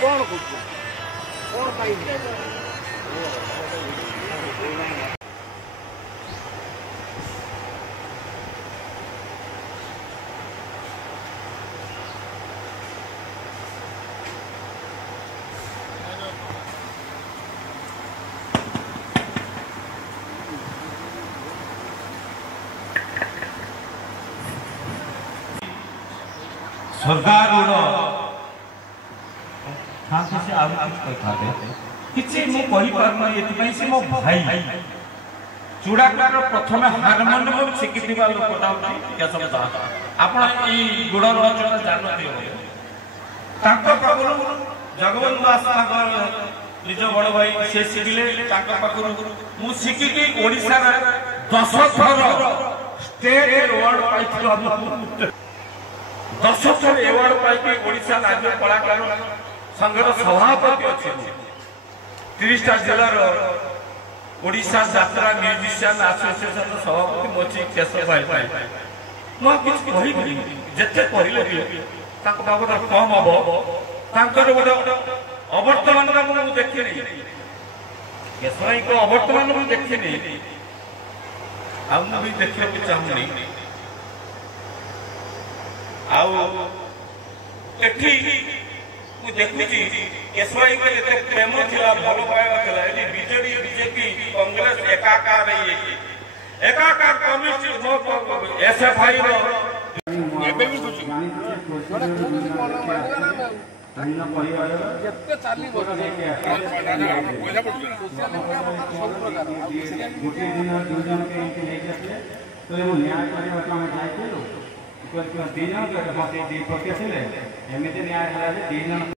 कौन कौन सरकार से किसी मुझे मो भाई चूड़ाकार प्रथम हारमोनियम शिखि लोकटा केशव दास आप गुड़ रचना जानते जगबंधु दास निज बड़ भाई से शिखिले मुझे शिखिकी ओडिशा 10 थर स्टेट अवार्ड पाई 10 थर अवार्ड पाई ओडिशा राज्य कलाकार संघर सभापति अच्छे 30टा जिलार ओडिशा यात्रा म्यूजिशियन एसोसिएशन सभापति मोची केशव भाई मुझे जिते कहले बाबद कम हम गोटे अवर्तमान मुझे देखनी केशव भाई को अवर्तमान मुझे देखनी भी देखा चाहूनी देखुची केशव भाई को जिते प्रेम था भल पाइबा था बीजेडी बीजेपी कांग्रेस एकाकार एकाकार कम्युनिस्ट एसएफआई न्याय